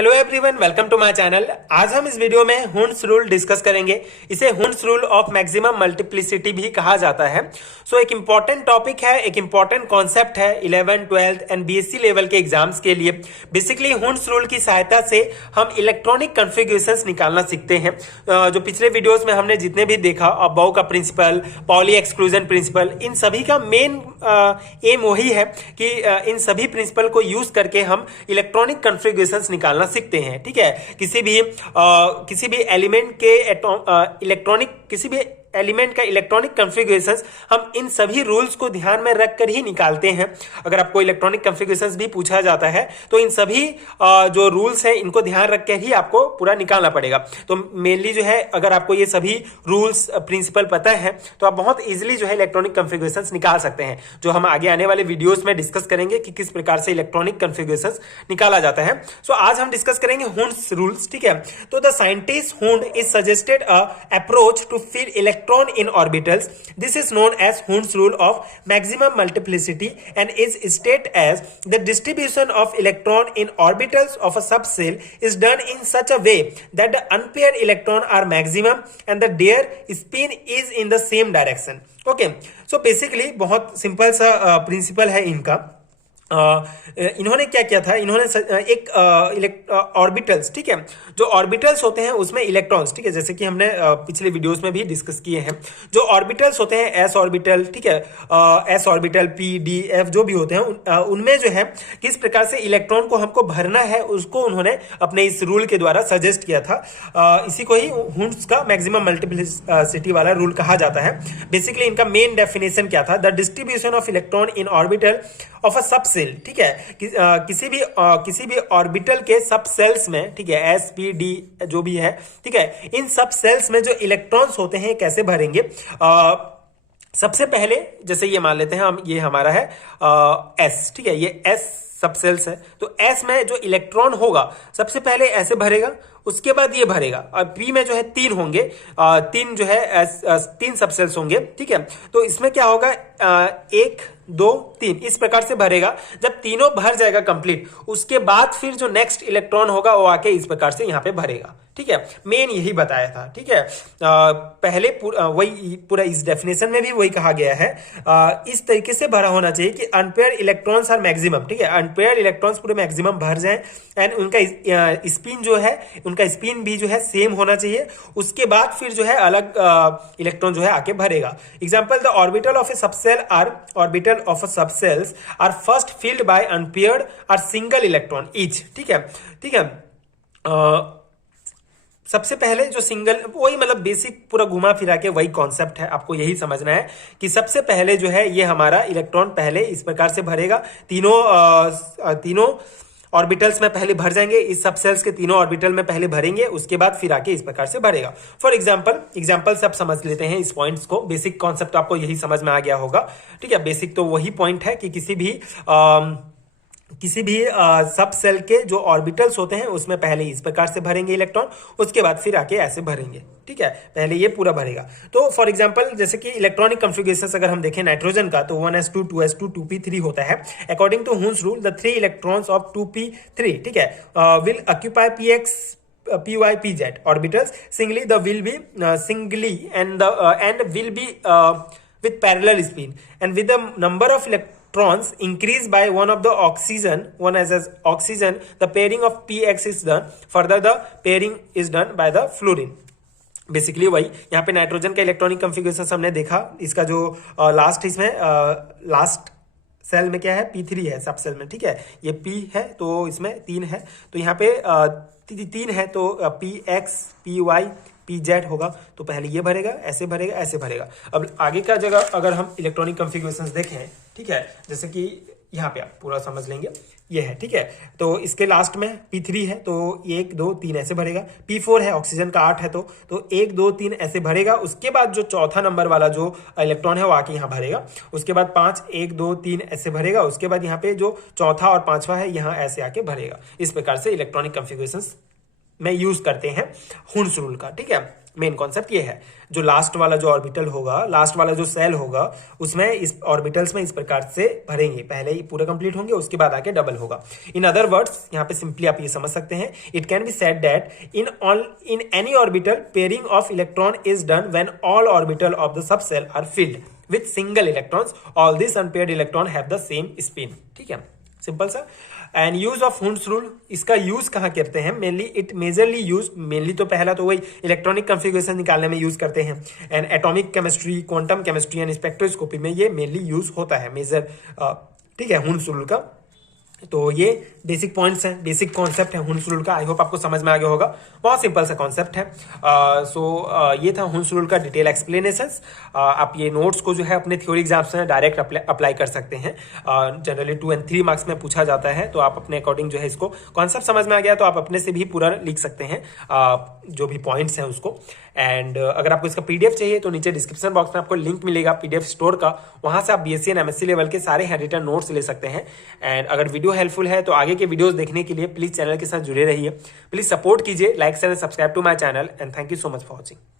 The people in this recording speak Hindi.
Hello everyone, welcome to my channel. आज हम इस वीडियो में हुंड्स रूल डिस्कस करेंगे। इसे Hund's rule of maximum multiplicity भी कहा जाता है। एक इंपॉर्टेंट टॉपिक है, एक इंपॉर्टेंट कॉन्सेप्ट है 11th, 12th and BSc level के एग्जाम्स के लिए। बेसिकली हुंड्स रूल की सहायता से हम इलेक्ट्रॉनिक कन्फिग्यूरेशंस निकालना सीखते हैं। जो पिछले वीडियोस में हमने जितने भी देखा, अबाउ का प्रिंसिपल, पॉली एक्सक्लूजन प्रिंसिपल, इन सभी का मेन एम वही है कि इन सभी प्रिंसिपल को यूज करके हम इलेक्ट्रॉनिक कन्फिग्यूरेशंस निकालना सीखते हैं। ठीक है, किसी भी एलिमेंट के किसी भी एलिमेंट का इलेक्ट्रॉनिक कॉन्फ़िगरेशंस हम इन सभी रूल्स को ध्यान में रखकर ही निकालते हैं। अगर आपको इलेक्ट्रॉनिक कॉन्फ़िगरेशंस भी पूछा जाता है तो इन सभी जो रूल्स हैं इनको ध्यान रखकर ही आपको पूरा निकालना पड़ेगा। तो मेनली जो है, अगर आपको ये सभी रूल्स प्रिंसिपल पता है तो आप बहुत इजीली जो है इलेक्ट्रॉनिक कॉन्फ़िगरेशंस निकाल सकते हैं, जो हम आगे आने वाले वीडियोस में डिस्कस करेंगे कि किस प्रकार से इलेक्ट्रॉनिक कॉन्फ़िगरेशंस निकाला जाता है। आज हम डिस्कस करेंगे हुंड्स रूल्स। ठीक है, तो the scientist Hund is suggested a approach to fill electron in orbitals. This is known as Hund's rule of maximum multiplicity and is stated as the distribution of electron in orbitals of a subcell is done in such a way that the unpaired electron are maximum and the their spin is in the same direction. Okay, so basically बहुत सिंपल सा प्रिंसिपल है इनका। इन्होंने क्या किया था, इन्होंने एक ऑर्बिटल्स, ठीक है, जो ऑर्बिटल्स होते हैं उसमें इलेक्ट्रॉन्स, ठीक है, जैसे कि हमने पिछले वीडियोस में भी डिस्कस किए हैं। जो ऑर्बिटल्स होते हैं एस ऑर्बिटल, ठीक है, S orbital, P, D, F जो भी होते हैं उनमें जो है किस प्रकार से इलेक्ट्रॉन को हमको भरना है उसको उन्होंने अपने इस रूल के द्वारा सजेस्ट किया था। इसी को ही हुंड्स का मैक्सिमम मल्टीप्लिसिटी वाला रूल कहा जाता है। बेसिकली इनका मेन डेफिनेशन क्या था, the distribution of electron in orbital of a subshell. ठीक है, किसी भी ऑर्बिटल के सब सेल्स में, ठीक है, एस, पी, डी जो भी है, ठीक है, इन सब सेल्स में जो इलेक्ट्रॉन्स होते हैं कैसे भरेंगे। सबसे पहले जैसे ये मान लेते हैं हम, ये हमारा है एस, ठीक है, ये एस सब सेल्स है, तो एस में जो इलेक्ट्रॉन होगा सबसे पहले ऐसे भरेगा, उसके बाद ये भरेगा। और पी में जो है तीन होंगे, तीन जो है तीन सब सेल्स होंगे, ठीक है, तो इसमें क्या होगा, एक, दो, तीन, इस प्रकार से भरेगा। जब तीनों भर जाएगा कंप्लीट, उसके बाद फिर जो नेक्स्ट इलेक्ट्रॉन होगा वो आके इस प्रकार से यहां पे भरेगा। ठीक है, मेन यही बताया था। ठीक है, पहले वही पूरा इस डेफिनेशन में भी वही कहा गया है, इस तरीके से भरा होना चाहिए कि अनपेयर इलेक्ट्रॉन्स आर मैक्सिमम। ठीक है, अनपेयर इलेक्ट्रॉन्स पूरे मैक्सिमम भर जाए एंड उनका स्पिन जो है, उनका स्पिन भी जो है सेम होना चाहिए। उसके बाद फिर जो है अलग इलेक्ट्रॉन जो है आके भरेगा। Example, the orbital of a subcell are orbital of a subcells are first filled by unpaired or single electron each. ठीक है, ठीक है, सबसे पहले जो सिंगल, वही मतलब बेसिक पूरा घुमा फिरा के वही कॉन्सेप्ट है। आपको यही समझना है कि सबसे पहले जो है ये हमारा इलेक्ट्रॉन पहले इस प्रकार से भरेगा, तीनों ऑर्बिटल्स में पहले भर जाएंगे, इस सबसेल्स के तीनों ऑर्बिटल में पहले भरेंगे, उसके बाद फिर आके इस प्रकार से भरेगा। फॉर एग्जांपल सब समझ लेते हैं इस पॉइंट्स को। बेसिक कॉन्सेप्ट आपको यही समझ में आ गया होगा। ठीक है, बेसिक तो वही पॉइंट है कि किसी भी सब सेल के जो ऑर्बिटल्स होते हैं उसमें पहले इस प्रकार से भरेंगे इलेक्ट्रॉन, उसके बाद फिर आके ऐसे भरेंगे। ठीक है, पहले ये पूरा भरेगा। तो फॉर एग्जांपल जैसे कि इलेक्ट्रॉनिक कॉन्फ़िगरेशंस अगर हम देखें नाइट्रोजन का, तो 1s2 2s2 2p3 होता है। According to Hund's rule the 3 electrons of 2p3, ठीक है, will occupy px py pz orbitals singly the will be singly and will be with parallel spin and with the number of electrons increase by one of the oxygen, one as oxygen, the pairing of px is done. Further the pairing is done by the fluorine. Basically वही यहाँ पे नाइट्रोजन का इलेक्ट्रॉनिक कॉन्फ़िगरेशन हमने देखा। इसका जो लास्ट इसमें लास्ट सेल में क्या है, P3 है सब सेल में। ठीक है, ये P है तो इसमें 3 है, तो यहाँ पे 3 है तो PX PY PZ होगा। तो पहले ये भरेगा, ऐसे भरेगा, ऐसे भरेगा। अब आगे का जगह अगर हम इलेक्ट्रॉनिक कॉन्फ़िगरेशंस देखें, ठीक है, जैसे कि यहाँ पे आप पूरा समझ लेंगे, ये है। ठीक है, तो इसके लास्ट में P3 है तो 1 2 3 ऐसे भरेगा। P4 है, ऑक्सीजन का 8 है, तो 1 2 3 ऐसे भरेगा। उसके बाद जो चौथा नंबर वाला जो इलेक्ट्रॉन है वो आके यहाँ भरेगा। उसके बाद 5 1 2 3 ऐसे भरेगा। उसके बाद यहाँ पे जो चौथा और पांचवा है यहाँ ऐसे आके भरेगा। इस प्रकार से इलेक्ट्रॉनिक कॉन्फ़िगरेशंस में यूज करते हैं हुन्स रूल का। ठीक है, मेन कॉन्सेप्ट ये है, जो लास्ट वाला जो ऑर्बिटल होगा, लास्ट वाला जो सेल होगा, उसमें इस ऑर्बिटल्स में इस प्रकार से भरेंगे, पहले ही पूरे कंप्लीट होंगे, उसके बाद आके डबल होगा। इन अदर वर्ड्स, यहाँ पे सिंपली आप ये समझ सकते हैं, it can be said that in any orbital pairing of electron is done when all orbital of the sub cell are filled with single electrons, all this unpaired electron have the same spin. ठीक है, सिंपल सा। And use of Hund's rule, इसका यूज कहाँ करते हैं? Mainly it majorly use, mainly तो पहला तो वही इलेक्ट्रॉनिक कॉन्फ़िगरेशन निकालने में यूज करते हैं, and atomic chemistry, quantum chemistry and spectroscopy में ये मेनली यूज होता है मेजर। ठीक है, हुन्स रूल का। तो ये बेसिक पॉइंट्स हैं, बेसिक कॉन्सेप्ट है हुन्स रूल का। आई होप आपको समझ में आ गया होगा, बहुत सिंपल सा कॉन्सेप्ट है। ये था हुन्स रूल का डिटेल एक्सप्लेनेशंस। आप ये नोट्स को जो है अपने थ्योरी एग्जाम्स में डायरेक्ट अप्लाई कर सकते हैं। जनरली 2 और 3 मार्क्स में पूछा जाता है, तो आप अपने अकॉर्डिंग जो है इसको कॉन्सेप्ट समझ में आ गया तो आप अपने से भी पूरा लिख सकते हैं जो भी पॉइंट्स हैं उसको। एंड अगर आपको इसका पीडीएफ चाहिए तो नीचे डिस्क्रिप्शन बॉक्स में आपको लिंक मिलेगा पीडीएफ स्टोर का, वहां से आप बीएससी एंड एमएससी लेवल के सारे हैंड रिटन नोट्स ले सकते हैं। एंड अगर वीडियो हेल्पफुल है तो आगे के वीडियोस देखने के लिए प्लीज चैनल के साथ जुड़े रहिए, प्लीज सपोर्ट कीजिए, like share subscribe to my channel, and thank you so much for watching.